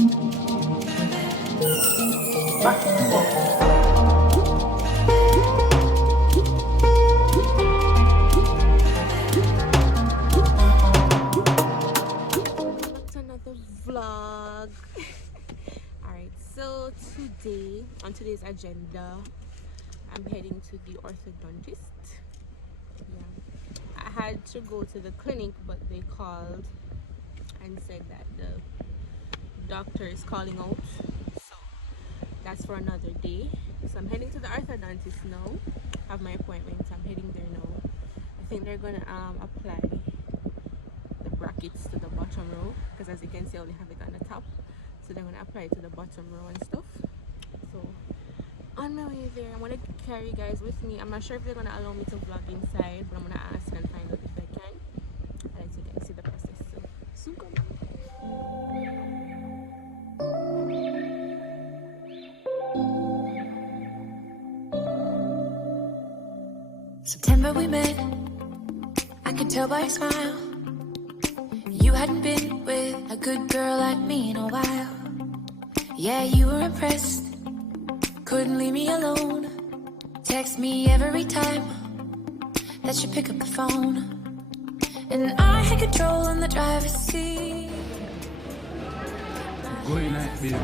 Another vlog. Alright, so today on today's agenda I'm heading to the orthodontist. Yeah, I had to go to the clinic, but they called and said that the doctor is calling out, so that's for another day. So I'm heading to the orthodontist now. I have my appointment. I'm heading there now. I think they're gonna apply the brackets to the bottom row, because as you can see I only have it on the top, so they're gonna apply it to the bottom row and stuff. So on my way there, I'm gonna carry you guys with me. I'm not sure if they're gonna allow me to vlog inside, but I'm gonna ask and find out if I can, and so you can see the process. So soon come. September we met, I could tell by your smile. You hadn't been with a good girl like me in a while. Yeah, you were impressed, couldn't leave me alone. Text me every time that you pick up the phone. And I had control on the driver's seat. Good night, baby.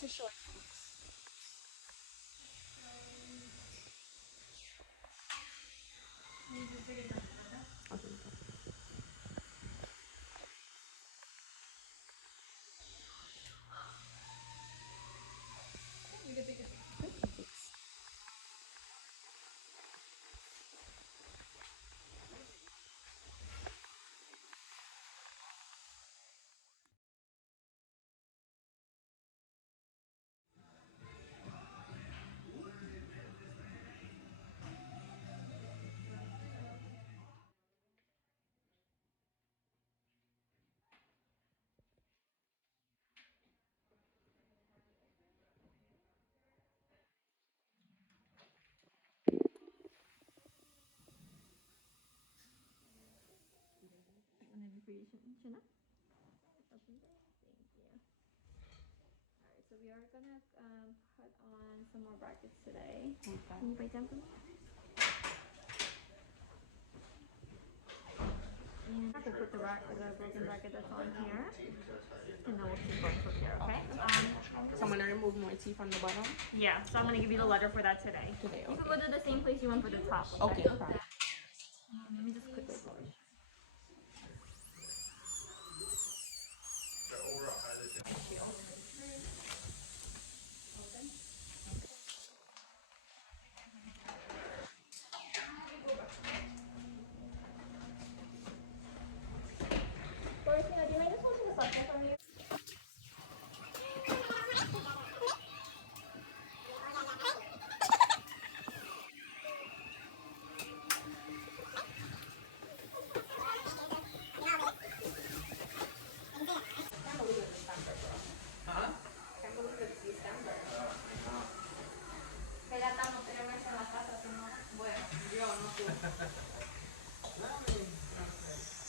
It's a short. So we are gonna put on some more brackets today. Okay. Can you break them for me? And we'll put the broken bracket that's on here, and then we'll keep going from here. Okay. So I'm gonna remove more teeth on the bottom. Yeah. So I'm gonna give you the letter for that today. Today. Okay. You can go to the same place you went for the top. Okay. No problem. Let me just quickly polish.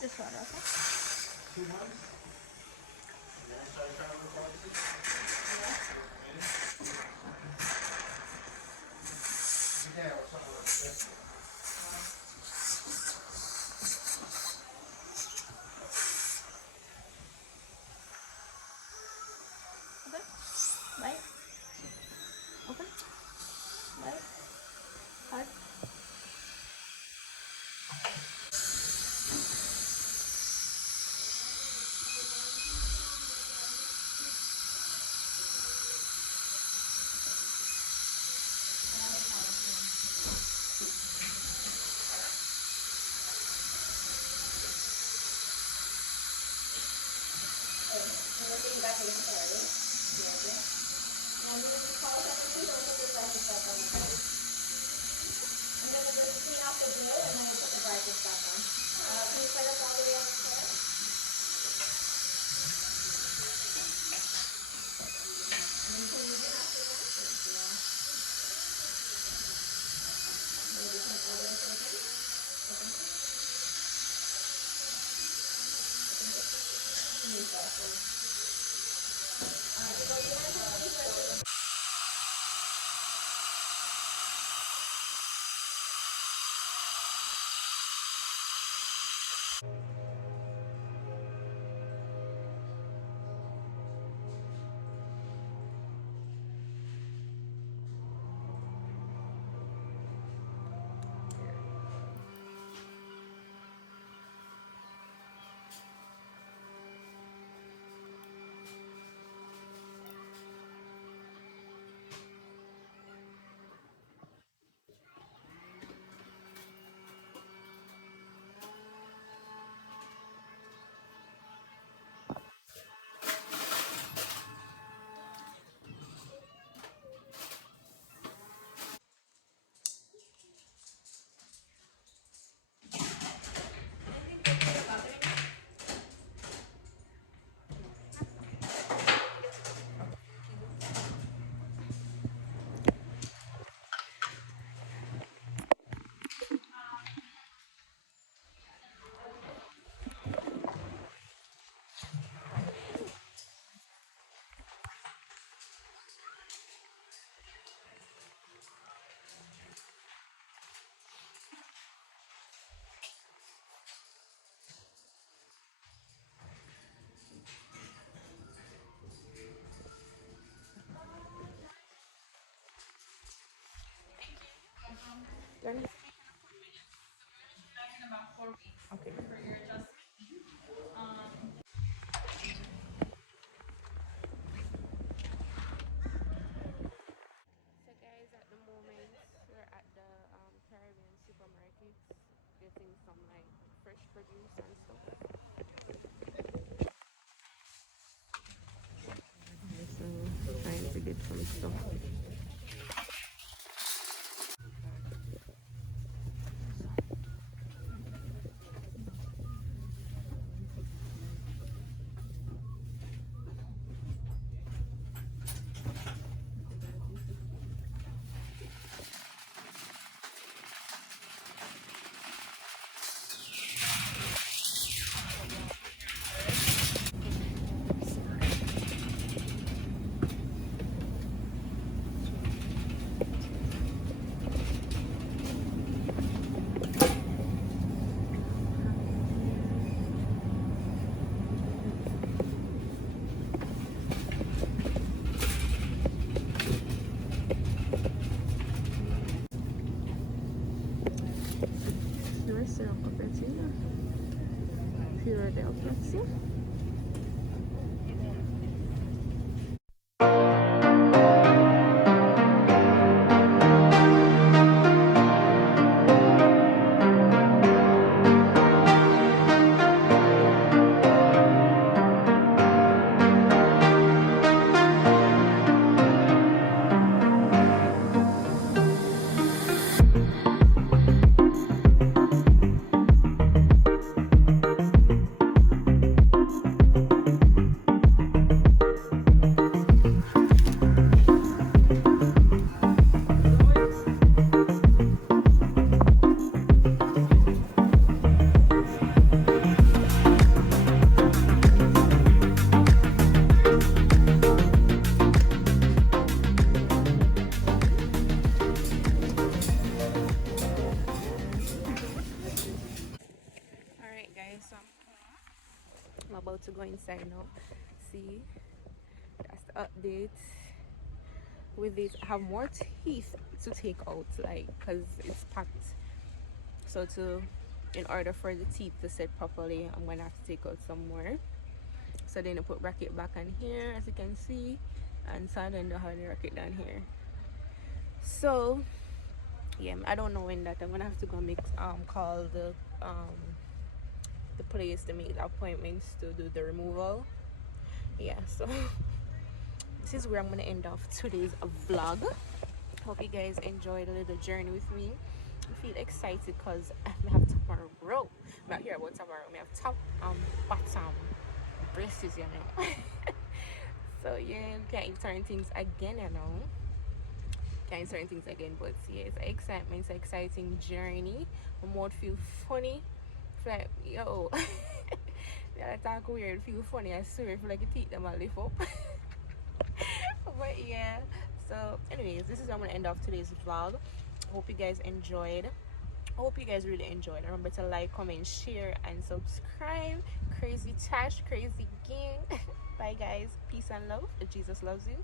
This one, okay? 2 months? Yeah, or something like this. Okay. So guys, at the moment we're at the Caribbean supermarket getting some like fresh produce and stuff. So trying to get some stuff. Deve essere un po' pezzina. Philadelphia. Alright guys, so I'm about to go inside now. See, that's the update. With this, I have more teeth to take out, like, because it's packed. So in order for the teeth to set properly, I'm gonna have to take out some more. So then I put bracket back on here, as you can see, and so then I have the bracket down here. So yeah, I don't know when that I'm gonna have to go make call the place to make the appointments to do the removal. Yeah, so this is where I'm gonna end off today's vlog. Hope you guys enjoyed a little journey with me. I feel excited because I have tomorrow. I'm not here about tomorrow. I have top bottom braces, you know. So yeah, can't turn things again, you know. Can't turn things again, but yeah, it's excitement, it's an exciting journey. My mouth feel funny. Feel like yo, yeah, I talk weird, feel funny. I swear, feel like your teeth them a lift up. But yeah, so anyways, this is how I'm gonna end off today's vlog. Hope you guys enjoyed. Hope you guys really enjoyed. Remember to like, comment, share, and subscribe. CrazeeTash, Crazy Gang. Bye guys. Peace and love. Jesus loves you.